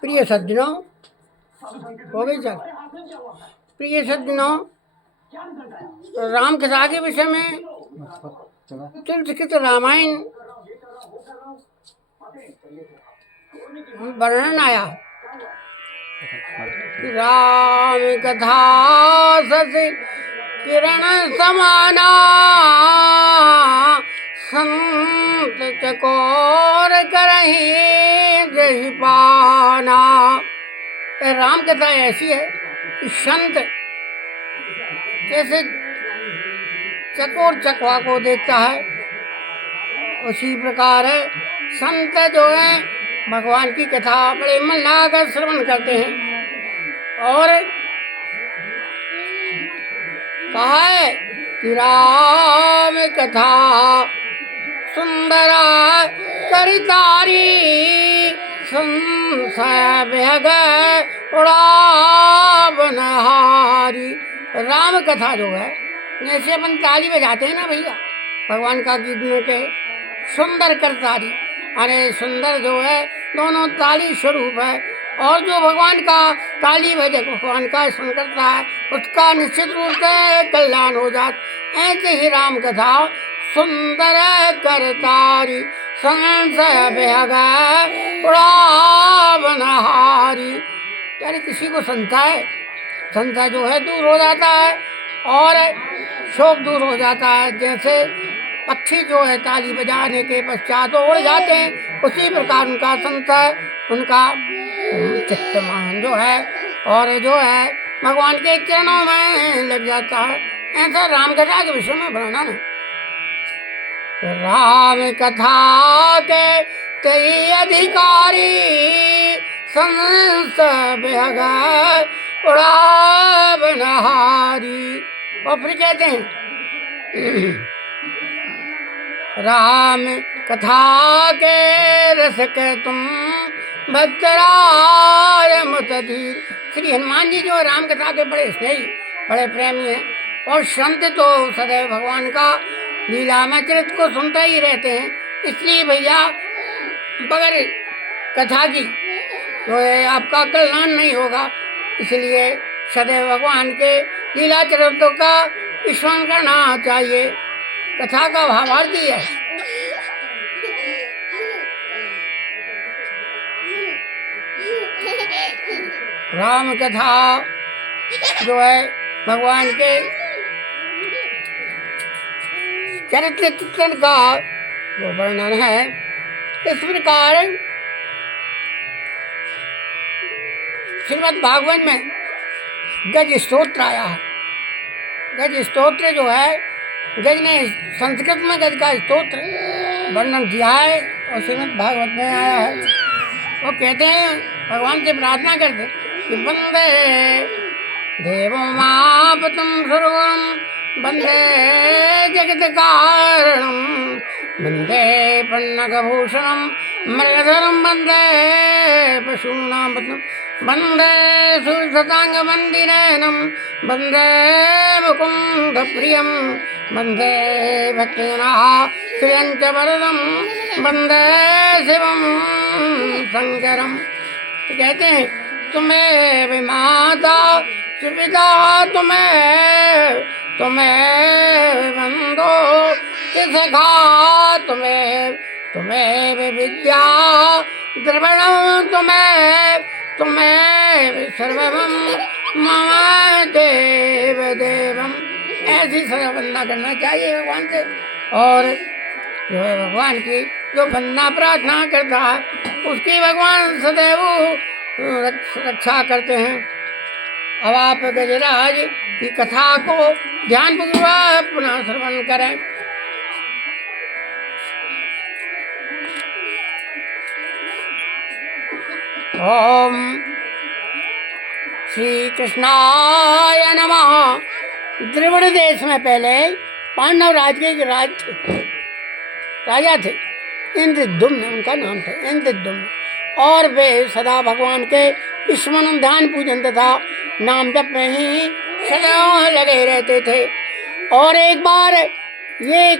प्रिय सज्जनों, हो गई चल। प्रिय सज्जनों, राम कथा के विषय में तुलसीकृत रामायण वर्णन आया। राम कथा सस किरण समाना, संत चकोर करही जही पाना। राम कथा ऐसी है कि संत जैसे चकोर चकवा को देखता है, उसी प्रकार है संत जो है भगवान की कथा बड़े मन लगाकर श्रवण करते हैं। और कहा है कि राम कथा सुंदरा करितारी, संशय भग उड़ावनहारी। राम कथा जो है, जैसे अपन ताली बजाते हैं ना भैया, भगवान का कीर्तन के सुंदर करतारी, अरे सुंदर जो है दोनों ताली स्वरूप है। और जो भगवान का ताली बजे भगवान का स्मरण करता है, उसका निश्चित रूप से कल्याण हो जाता। ऐसे ही राम कथा सुंदर करतारी, संशय भग उड़ावनहारी। यानी किसी को संशय जो है दूर हो जाता है और शोक दूर हो जाता है। जैसे पक्षी जो है ताली बजाने के पश्चात उड़ जाते हैं, उसी प्रकार उनका संशय, उनका चित्तमान जो है और जो है भगवान के चरणों में लग जाता है। ऐसा राम कथा के विषय में वर्णन है। राम कथा के तई अधिकारी, संशय भग उड़ावनहारी। और फिर कहते हैं राम कथा के रस के तुम भक्तराय मतधीर। श्री हनुमान जी जो राम कथा के बड़े स्नेही, बड़े प्रेमी हैं। और संत तो सदैव भगवान का लीला में चरित्र को सुनते ही रहते हैं। इसलिए भैया बगैर कथा की जो है आपका कल्याण नहीं होगा। इसलिए सदैव भगवान के लीला चरित्रों का स्मरण करना चाहिए। कथा का भावार्थ ही है राम कथा जो है भगवान के चरित्र चित्रण का वो वर्णन है। इस प्रकार श्रीमद् भागवत में गज स्तोत्र आया है। गज स्तोत्र जो है, गज ने संस्कृत में गज का स्तोत्र वर्णन किया है और श्रीमद् भागवत में आया है। वो कहते हैं, भगवान से प्रार्थना करते कि वंदे देवमापतम सर्वम, वंदे जगत कारणम, वंदे पन्नगभूषणम मृगधरम, वंदे पशूनां वदनं, वंदे सूर्यशतांग वंदिनयनं, वंदे मुकुंद प्रियं, वंदे भक्तिजनाः श्रियं च वरदं, वंदे शिवं शंकरम। तो कहते हैं तुम्हें माता पिता, तुम्हें बंधो सखा, तुम्हें विद्या द्रविणम, तुम्हें सर्वम मम देव देवम। ऐसी सर्व वंदना करना चाहिए भगवान से। और जो है भगवान की जो वंदना प्रार्थना करता है, उसकी भगवान सदैव रक्षा करते हैं। अब आप गजराज की कथा को ध्यानपूर्वक पुनः श्रवण करें। ओम श्री कृष्णाय नमः। द्रविड़ देश में पहले पांडव राज के राजा थे, इंद्रद्युम्न उनका नाम था, इंद्रद्युम्न। और वे सदा भगवान के स्मरण ध्यान पूजन तथा नाम जप में ही सदैव लगे रहते थे। और एक बार ये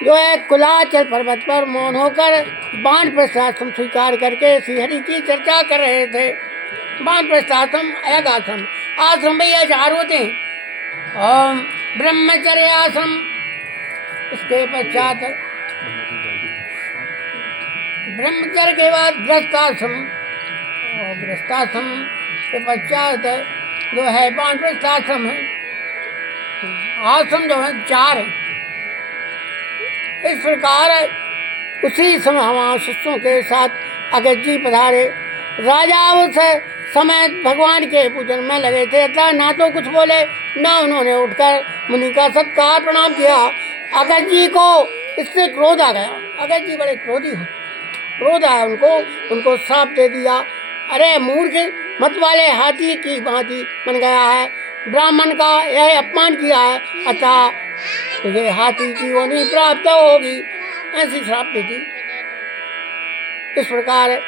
जो है कुलाचल पर्वत पर मौन होकर वानप्रस्थ आश्रम स्वीकार करके श्री हरि की चर्चा कर रहे थे। वानप्रस्थ आश्रम, अलग आश्रम, आश्रम भैया 4 होते हैं। ओम ब्रह्मचर्य आश्रम, इसके पश्चात ब्रह्मचर्य के बाद गृहस्थाश्रम, और गृहस्थाश्रम के पश्चात जो है वानप्रस्थ आश्रम है। आश्रम जो है 4 है। इस प्रकार उसी समय वहाँ शिष्यों के साथ अगस्त्य जी पधारे। राजा उस समय भगवान के पूजन में लगे थे, अतः ना तो कुछ बोले, ना उन्होंने उठकर मुनि का सत्कार प्रणाम किया। अगस्त्य जी को इससे क्रोध आ गया। अगस्त्य जी बड़े क्रोधी हो, क्रोध आया उनको श्राप दे दिया। अरे मूर्ख, मत वाले हाथी की भांति बन गया है, ब्राह्मण का यह अपमान किया है, अतः तुझे हाथी की योनि प्राप्त होगी, ऐसी श्राप दी थी। इस प्रकार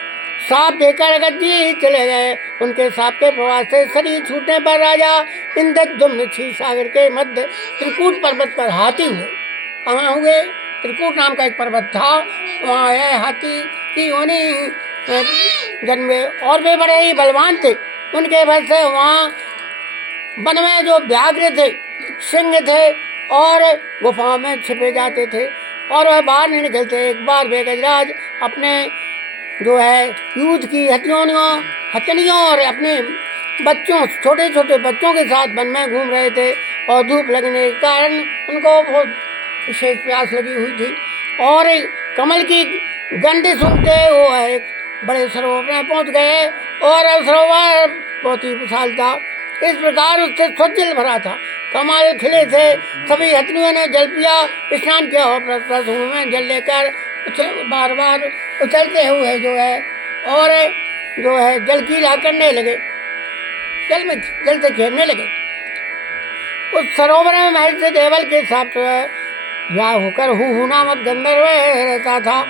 श्राप देकर अगस्त्य जी चले गए। उनके श्राप के प्रभाव से शरीर छूटने पर राजा इंद्रद्युम्न क्षीर सागर के मध्य त्रिकूट पर्वत पर हाथी हुए। कहाँ हुए? त्रिकूट नाम का एक पर्वत था, वहाँ यह हाथी की योनि जन्मे। और वे बड़े ही बलवान थे। उनके बल से वहाँ वन में जो व्याघ्र थे, सिंह थे, और गुफा में छिपे जाते थे, और वह बाहर नहीं निकलते। एक बार वे गजराज अपने जो है यूथ की हथनियों और अपने बच्चों, छोटे छोटे बच्चों के साथ वन में घूम रहे थे, और धूप लगने के कारण उनको बहुत विशेष प्यास लगी हुई थी, और कमल की गंध सूंघते वो एक बड़े सरोवर में पहुँच गए, और सरोवर बहुत ही विशाल था। इस प्रकार उससे स्वजल भरा था, कमल खिले थे। सभी हथनियों ने जल पिया, स्नान किया, और प्रथम में जल लेकर बार बार उछलते हुए जो है और जो है जल कीला करने लगे, जल से खेलने लगे। उस सरोवर में महर्षि देवल के साथ ब्याह होकर हु नामक गंधर्व रहता था,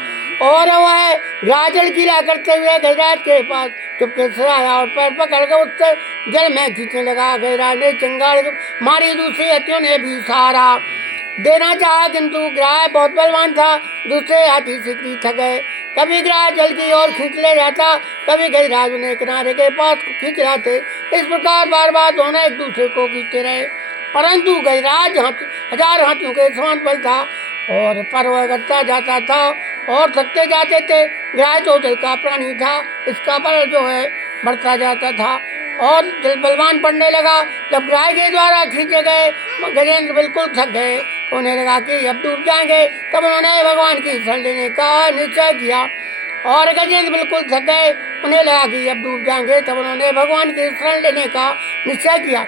और वह राजल कीला करते हुए गजराज के पास चुपके से आया और पैर पकड़कर उससे जल में खींचने लगा। गजराज ने चिंगाड़ मारी, दूसरी हाथियों ने भी सहारा देना चाहा, किंतु ग्राह बहुत बलवान था। दूसरे हाथी शिकारी थक गए। कभी ग्राह जल की ओर खींच ले जाता, कभी गजराज उन्हें किनारे के पास खींच लाते। इस प्रकार बार बार दोनों एक दूसरे को खींचते रहे, परंतु गजराज 1000 हाथियों के समान बल था, और पर वह घटता जाता था और थकते जाते थे। ग्राह तो जल का प्राणी था, इसका बल जो है बढ़ता जाता था और जल बलवान पड़ने लगा। जब ग्राह के द्वारा खींचे गए गजेंद्र बिल्कुल थक गए, उन्हें लगा कि अब डूब जाएंगे। तब उन्होंने भगवान की शरण लेने का निश्चय किया, और गजेंद्र बिल्कुल थक गए, उन्हें लगा कि अब डूब जाएंगे। तब उन्होंने भगवान की शरण लेने का निश्चय किया,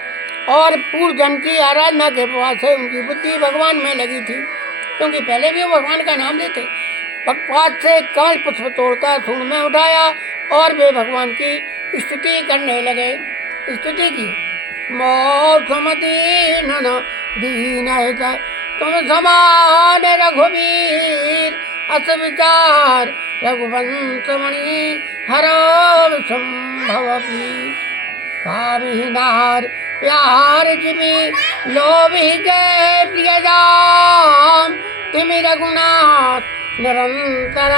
और पूर्व जन्म की आराधना के प्रभाव से उनकी बुद्धि भगवान में लगी थी, क्योंकि पहले भी वो भगवान का नाम लेते। पक्षपात से कमल पुष्प तोड़कर सूंड में उठाया, और वे भगवान की स्तुति करने लगे। स्तुति की, मौसम दीन हित तुम समान रघुवीर, अस विचार रघुवंश मणि हरो संभव पीर। कामिनार प्यार जिमि लोभी के प्रिय दाम, तिमि रघुनाथ निरंतर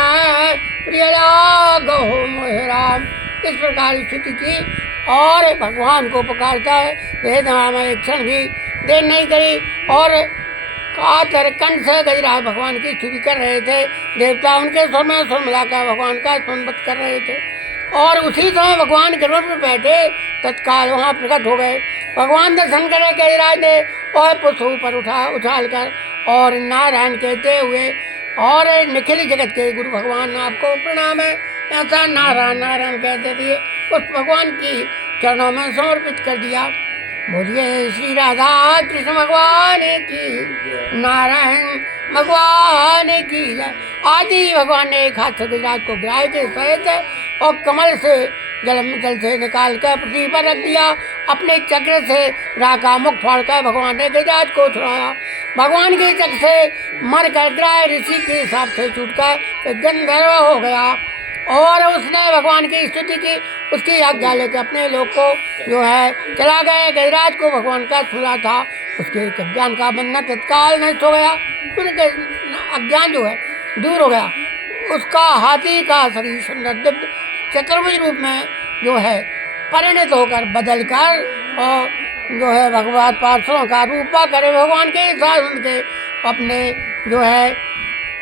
प्रिय लागो मोहि राम। इस प्रकार स्थिति की, और भगवान को पुकारता है। वेदना में एक क्षण भी देर नहीं करी, और कातर कंठ से गजराज भगवान की स्तुति कर रहे थे। देवता उनके स्वर में स्वर मिलाकर भगवान का स्तुति कर रहे थे, और उसी समय भगवान गरुड़ पर बैठे तत्काल वहाँ प्रकट हो गए। भगवान दर्शन करे गजराज ने, और पुष्प पर उछाल कर और नारायण कहते हुए, और निखिल जगत के गुरु भगवान आपको प्रणाम है, ऐसा नारायण नारायण कहते थे। उस भगवान की चरणों में समर्पित कर दिया। बोलिए श्री राधा कृष्ण भगवान की, नारायण भगवान की जय। आदि भगवान ने एक हाथ से गजराज को ग्राह के सहित और कमल से जल से निकाल कर पृथ्वी पर रख दिया। अपने चक्र से राह का मुख फाड़कर भगवान ने गजराज को छुड़ाया। भगवान के चक्र से मरकर ग्राह ऋषि के हिसाब से छूटकर गंधर्व हो गया, और उसने भगवान की स्तुति की। उसकी आज्ञा लेकर अपने लोग को जो है चला गए। गजराज को भगवान का छुड़ा था, उसके ज्ञान का बंधन तत्काल नष्ट हो गया। उनके अज्ञान जो है दूर हो गया। उसका हाथी का शरीर सुंदर दिव्य चतुर्भुज रूप में जो है परिणत होकर बदल कर और जो है भगवत पार्षदों का रूपा करे, भगवान के साथ उनके अपने जो है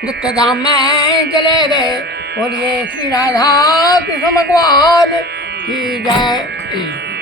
नित्य धाम में चले गए। बोलिए श्री राधा कृष्ण भगवान की जय।